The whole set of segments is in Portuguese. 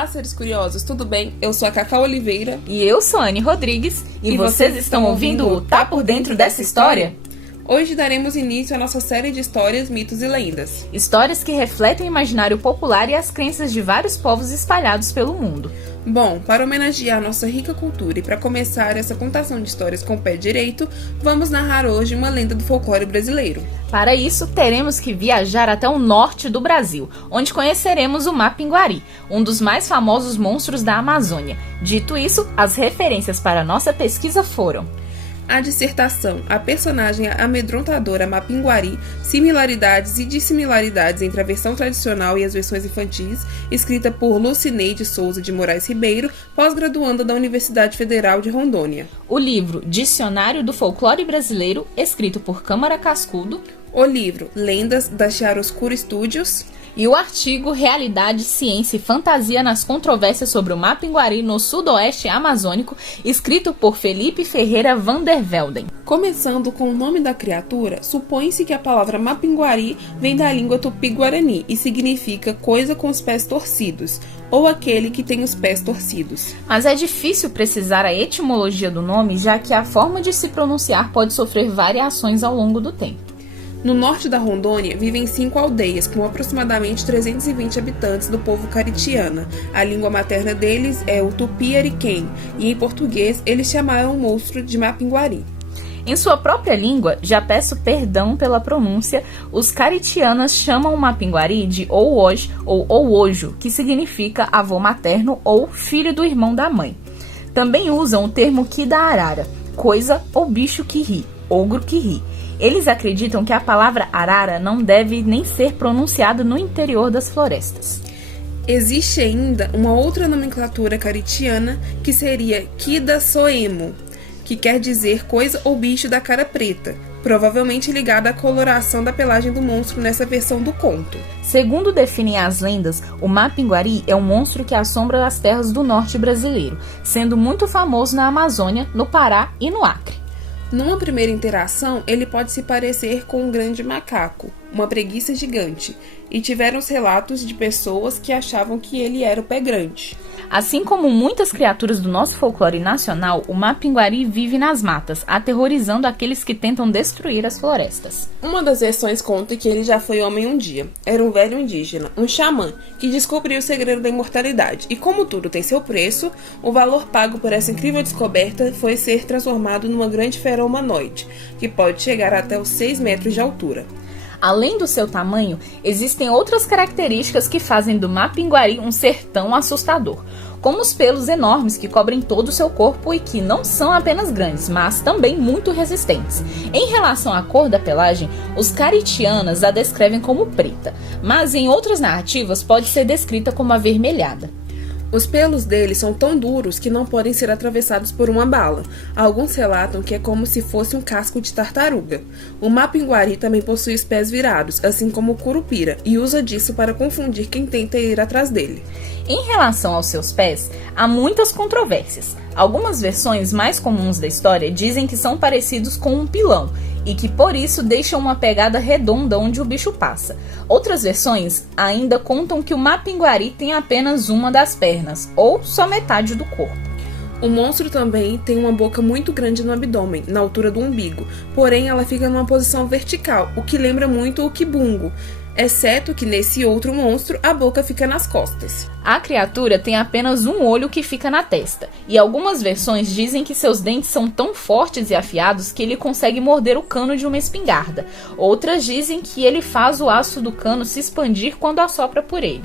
Olá, seres curiosos, tudo bem? Eu sou a Cacau Oliveira. E eu sou a Anne Rodrigues. E vocês estão ouvindo o Tá Por Dentro dessa História? Hoje daremos início à nossa série de histórias, mitos e lendas. Histórias que refletem o imaginário popular e as crenças de vários povos espalhados pelo mundo. Bom, para homenagear nossa rica cultura e para começar essa contação de histórias com o pé direito, vamos narrar hoje uma lenda do folclore brasileiro. Para isso, teremos que viajar até o norte do Brasil, onde conheceremos o Mapinguari, um dos mais famosos monstros da Amazônia. Dito isso, as referências para nossa pesquisa foram: a dissertação, a personagem amedrontadora Mapinguari, similaridades e dissimilaridades entre a versão tradicional e as versões infantis, escrita por Lucineide Souza de Moraes Ribeiro, pós-graduanda da Universidade Federal de Rondônia. O livro Dicionário do Folclore Brasileiro, escrito por Câmara Cascudo. O livro Lendas, da Chiaroscuro Studios. E o artigo Realidade, Ciência e Fantasia nas Controvérsias sobre o Mapinguari no Sudoeste Amazônico, escrito por Felipe Ferreira van der Velden. Começando com o nome da criatura, supõe-se que a palavra Mapinguari vem da língua tupi-guarani e significa coisa com os pés torcidos, ou aquele que tem os pés torcidos. Mas é difícil precisar a etimologia do nome, já que a forma de se pronunciar pode sofrer variações ao longo do tempo. No norte da Rondônia, vivem 5 aldeias, com aproximadamente 320 habitantes do povo caritiana. A língua materna deles é o tupi-ariquém, e em português eles chamaram o monstro de Mapinguari. Em sua própria língua, já peço perdão pela pronúncia, os caritianas chamam o Mapinguari de Ouoj ou Ouojo, que significa avô materno ou filho do irmão da mãe. Também usam o termo Kida-arara, coisa ou bicho que ri, ogro que ri. Eles acreditam que a palavra arara não deve nem ser pronunciada no interior das florestas. Existe ainda uma outra nomenclatura caritiana que seria Kida-soemo, que quer dizer coisa ou bicho da cara preta, provavelmente ligada à coloração da pelagem do monstro nessa versão do conto. Segundo definem as lendas, o Mapinguari é um monstro que assombra as terras do norte brasileiro, sendo muito famoso na Amazônia, no Pará e no Acre. Numa primeira interação, ele pode se parecer com um grande macaco, uma preguiça gigante, e tiveram os relatos de pessoas que achavam que ele era o pé grande. Assim como muitas criaturas do nosso folclore nacional, o Mapinguari vive nas matas, aterrorizando aqueles que tentam destruir as florestas. Uma das versões conta que ele já foi homem um dia. Era um velho indígena, um xamã, que descobriu o segredo da imortalidade. E como tudo tem seu preço, o valor pago por essa incrível descoberta foi ser transformado numa grande fera humanoide, que pode chegar até os 6 metros de altura. Além do seu tamanho, existem outras características que fazem do Mapinguari um ser tão assustador, como os pelos enormes que cobrem todo o seu corpo e que não são apenas grandes, mas também muito resistentes. Em relação à cor da pelagem, os caritianas a descrevem como preta, mas em outras narrativas pode ser descrita como avermelhada. Os pelos dele são tão duros que não podem ser atravessados por uma bala. Alguns relatam que é como se fosse um casco de tartaruga. O Mapinguari também possui os pés virados, assim como o curupira, e usa disso para confundir quem tenta ir atrás dele. Em relação aos seus pés, há muitas controvérsias. Algumas versões mais comuns da história dizem que são parecidos com um pilão e que por isso deixam uma pegada redonda onde o bicho passa. Outras versões ainda contam que o Mapinguari tem apenas uma das pernas, ou só metade do corpo. O monstro também tem uma boca muito grande no abdômen, na altura do umbigo, porém ela fica numa posição vertical, o que lembra muito o kibungo, exceto que nesse outro monstro a boca fica nas costas. A criatura tem apenas um olho que fica na testa, e algumas versões dizem que seus dentes são tão fortes e afiados que ele consegue morder o cano de uma espingarda. Outras dizem que ele faz o aço do cano se expandir quando assopra por ele.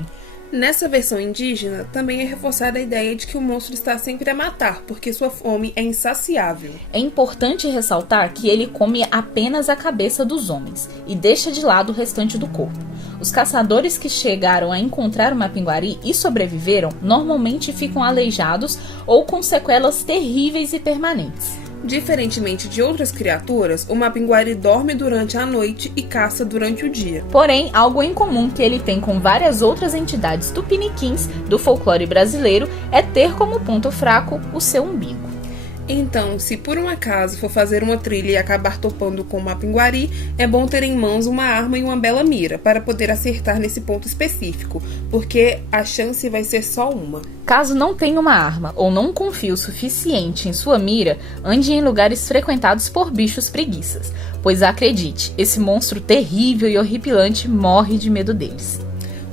Nessa versão indígena, também é reforçada a ideia de que o monstro está sempre a matar, porque sua fome é insaciável. É importante ressaltar que ele come apenas a cabeça dos homens e deixa de lado o restante do corpo. Os caçadores que chegaram a encontrar o Mapinguari e sobreviveram normalmente ficam aleijados ou com sequelas terríveis e permanentes. Diferentemente de outras criaturas, o Mapinguari dorme durante a noite e caça durante o dia. Porém, algo em comum que ele tem com várias outras entidades tupiniquins do folclore brasileiro é ter como ponto fraco o seu umbigo. Então, se por um acaso for fazer uma trilha e acabar topando com o Mapinguari, é bom ter em mãos uma arma e uma bela mira, para poder acertar nesse ponto específico, porque a chance vai ser só uma. Caso não tenha uma arma ou não confie o suficiente em sua mira, ande em lugares frequentados por bichos preguiças, pois acredite, esse monstro terrível e horripilante morre de medo deles.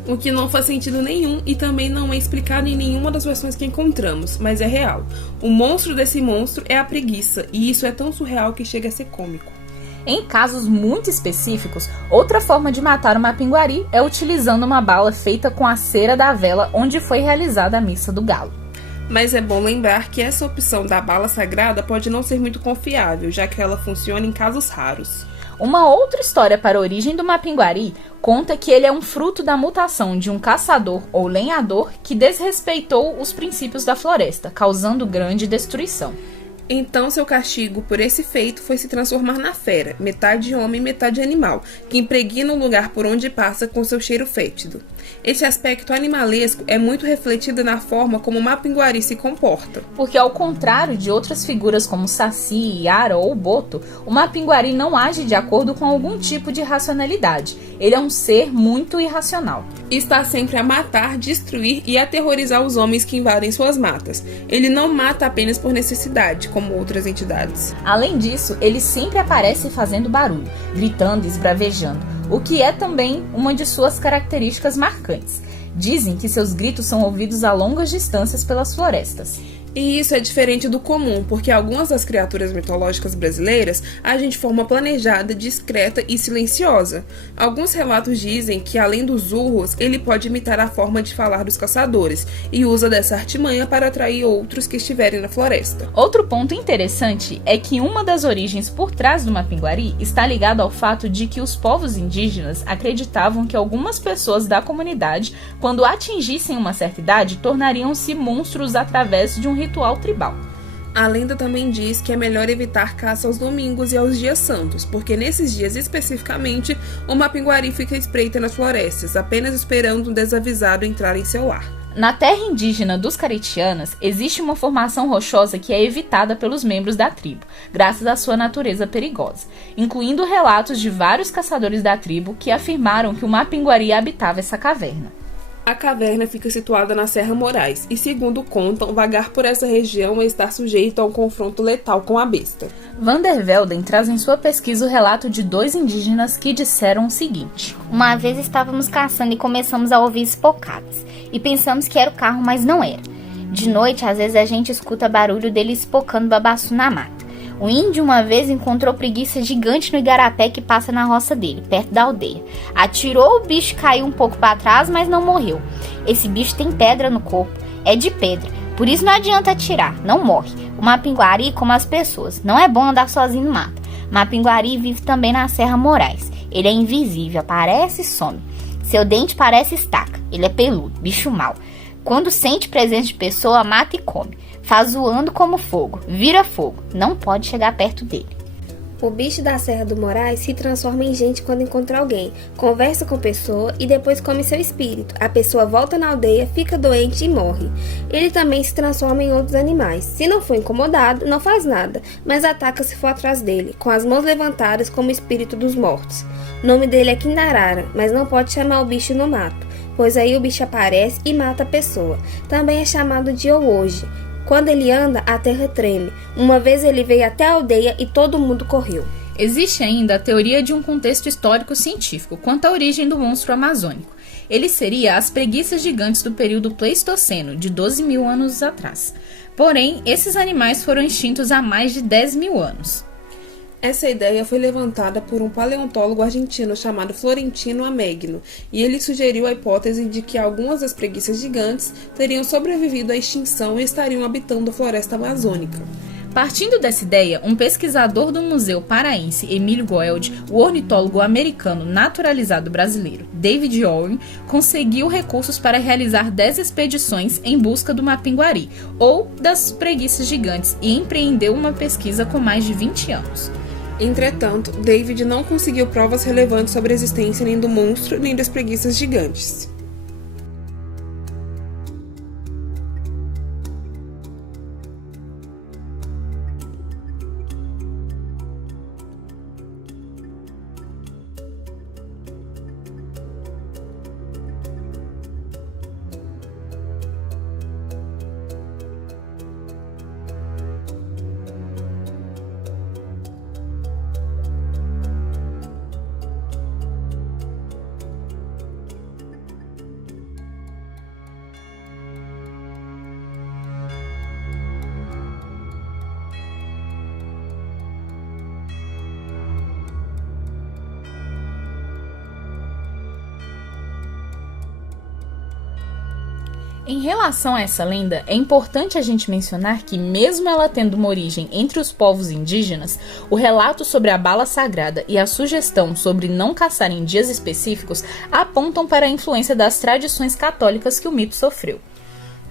O que não faz sentido nenhum e também não é explicado em nenhuma das versões que encontramos, mas é real. O monstro desse monstro é a preguiça, e isso é tão surreal que chega a ser cômico. Em casos muito específicos, outra forma de matar o Mapinguari é utilizando uma bala feita com a cera da vela onde foi realizada a missa do galo. Mas é bom lembrar que essa opção da bala sagrada pode não ser muito confiável, já que ela funciona em casos raros. Uma outra história para a origem do Mapinguari conta que ele é um fruto da mutação de um caçador ou lenhador que desrespeitou os princípios da floresta, causando grande destruição. Então seu castigo por esse feito foi se transformar na fera, metade homem e metade animal, que impregna o lugar por onde passa com seu cheiro fétido. Esse aspecto animalesco é muito refletido na forma como o Mapinguari se comporta. Porque ao contrário de outras figuras como Saci, Yara ou Boto, o Mapinguari não age de acordo com algum tipo de racionalidade. Ele é um ser muito irracional. Está sempre a matar, destruir e aterrorizar os homens que invadem suas matas. Ele não mata apenas por necessidade, como outras entidades. Além disso, ele sempre aparece fazendo barulho, gritando e esbravejando, o que é também uma de suas características marcantes. Dizem que seus gritos são ouvidos a longas distâncias pelas florestas. E isso é diferente do comum, porque algumas das criaturas mitológicas brasileiras agem de forma planejada, discreta e silenciosa. Alguns relatos dizem que, além dos urros, ele pode imitar a forma de falar dos caçadores e usa dessa artimanha para atrair outros que estiverem na floresta. Outro ponto interessante é que uma das origens por trás do Mapinguari está ligada ao fato de que os povos indígenas acreditavam que algumas pessoas da comunidade, quando atingissem uma certa idade, tornariam-se monstros através de um ritual tribal. A lenda também diz que é melhor evitar caça aos domingos e aos dias santos, porque nesses dias especificamente, o Mapinguari fica à espreita nas florestas, apenas esperando um desavisado entrar em seu lar. Na terra indígena dos Caritianas, existe uma formação rochosa que é evitada pelos membros da tribo, graças à sua natureza perigosa, incluindo relatos de vários caçadores da tribo que afirmaram que o Mapinguari habitava essa caverna. A caverna fica situada na Serra Moraes e, segundo contam, vagar por essa região é estar sujeito a um confronto letal com a besta. Van der Velden traz em sua pesquisa o relato de 2 indígenas que disseram o seguinte: Uma vez estávamos caçando e começamos a ouvir espocadas, e pensamos que era o carro, mas não era. De noite, às vezes a gente escuta barulho dele espocando babaçu na mata. O índio uma vez encontrou preguiça gigante no igarapé que passa na roça dele, perto da aldeia. Atirou, o bicho caiu um pouco para trás, mas não morreu. Esse bicho tem pedra no corpo, é de pedra, por isso não adianta atirar, não morre. O Mapinguari, como as pessoas, não é bom andar sozinho no mato. Mapinguari vive também na Serra Moraes. Ele é invisível, aparece e some. Seu dente parece estaca, ele é peludo, bicho mau. Quando sente presença de pessoa, mata e come. Faz zoando como fogo, vira fogo, não pode chegar perto dele. O bicho da Serra do Moraes se transforma em gente quando encontra alguém, conversa com a pessoa e depois come seu espírito. A pessoa volta na aldeia, fica doente e morre. Ele também se transforma em outros animais. Se não for incomodado, não faz nada, mas ataca se for atrás dele, com as mãos levantadas como o espírito dos mortos. O nome dele é Quindarara, mas não pode chamar o bicho no mato, pois aí o bicho aparece e mata a pessoa. Também é chamado de Owoji. Quando ele anda, a terra treme. Uma vez ele veio até a aldeia e todo mundo correu. Existe ainda a teoria de um contexto histórico-científico quanto à origem do monstro amazônico. Ele seria as preguiças gigantes do período Pleistoceno, de 12 mil anos atrás. Porém, esses animais foram extintos há mais de 10 mil anos. Essa ideia foi levantada por um paleontólogo argentino chamado Florentino Amegno, e ele sugeriu a hipótese de que algumas das preguiças gigantes teriam sobrevivido à extinção e estariam habitando a floresta amazônica. Partindo dessa ideia, um pesquisador do Museu Paraense, Emílio Goeldi, o ornitólogo americano naturalizado brasileiro, David Owen, conseguiu recursos para realizar 10 expedições em busca do Mapinguari, ou das preguiças gigantes, e empreendeu uma pesquisa com mais de 20 anos. Entretanto, David não conseguiu provas relevantes sobre a existência nem do monstro nem das preguiças gigantes. Em relação a essa lenda, é importante a gente mencionar que, mesmo ela tendo uma origem entre os povos indígenas, o relato sobre a bala sagrada e a sugestão sobre não caçar em dias específicos apontam para a influência das tradições católicas que o mito sofreu.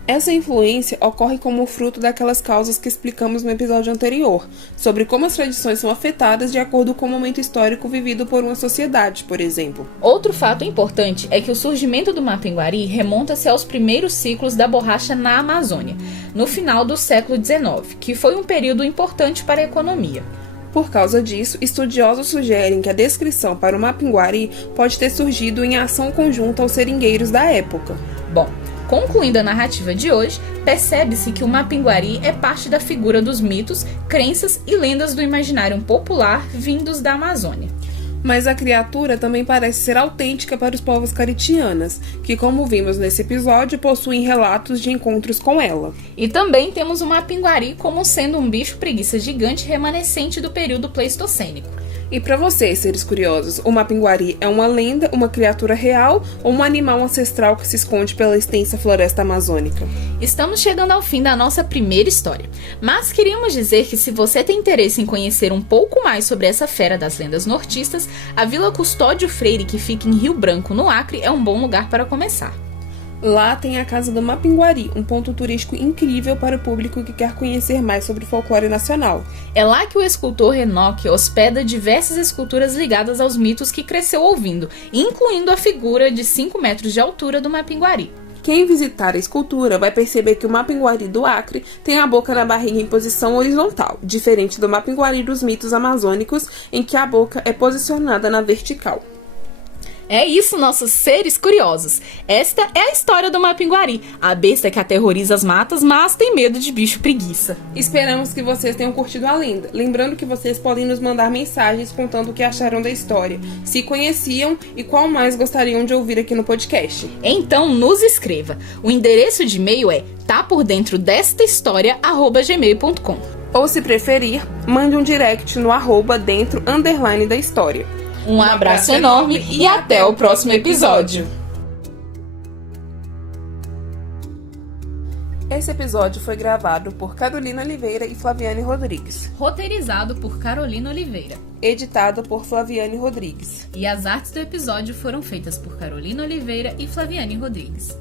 Essa influência ocorre como fruto daquelas causas que explicamos no episódio anterior, sobre como as tradições são afetadas de acordo com o momento histórico vivido por uma sociedade, por exemplo. Outro fato importante é que o surgimento do Mapinguari remonta-se aos primeiros ciclos da borracha na Amazônia, no final do século XIX, que foi um período importante para a economia. Por causa disso, estudiosos sugerem que a descrição para o Mapinguari pode ter surgido em ação conjunta aos seringueiros da época. Bom, concluindo a narrativa de hoje, percebe-se que o Mapinguari é parte da figura dos mitos, crenças e lendas do imaginário popular vindos da Amazônia. Mas a criatura também parece ser autêntica para os povos caritianas, que, como vimos nesse episódio, possuem relatos de encontros com ela. E também temos o Mapinguari como sendo um bicho preguiça gigante remanescente do período pleistocênico. E para vocês, seres curiosos, o Mapinguari é uma lenda, uma criatura real ou um animal ancestral que se esconde pela extensa floresta amazônica? Estamos chegando ao fim da nossa primeira história, mas queríamos dizer que se você tem interesse em conhecer um pouco mais sobre essa fera das lendas nortistas, a Vila Custódio Freire, que fica em Rio Branco, no Acre, é um bom lugar para começar. Lá tem a Casa do Mapinguari, um ponto turístico incrível para o público que quer conhecer mais sobre o folclore nacional. É lá que o escultor Enoch hospeda diversas esculturas ligadas aos mitos que cresceu ouvindo, incluindo a figura de 5 metros de altura do Mapinguari. Quem visitar a escultura vai perceber que o Mapinguari do Acre tem a boca na barriga em posição horizontal, diferente do Mapinguari dos mitos amazônicos, em que a boca é posicionada na vertical. É isso, nossos seres curiosos. Esta é a história do Mapinguari, a besta que aterroriza as matas, mas tem medo de bicho preguiça. Esperamos que vocês tenham curtido a lenda. Lembrando que vocês podem nos mandar mensagens contando o que acharam da história, se conheciam e qual mais gostariam de ouvir aqui no podcast. Então nos escreva. O endereço de e-mail é tapordentrodestahistoria@gmail.com. Ou se preferir, mande um direct no @dentro_da história. Um abraço enorme e até o próximo episódio. Esse episódio foi gravado por Carolina Oliveira e Flaviane Rodrigues. Roteirizado por Carolina Oliveira. Editado por Flaviane Rodrigues. E as artes do episódio foram feitas por Carolina Oliveira e Flaviane Rodrigues.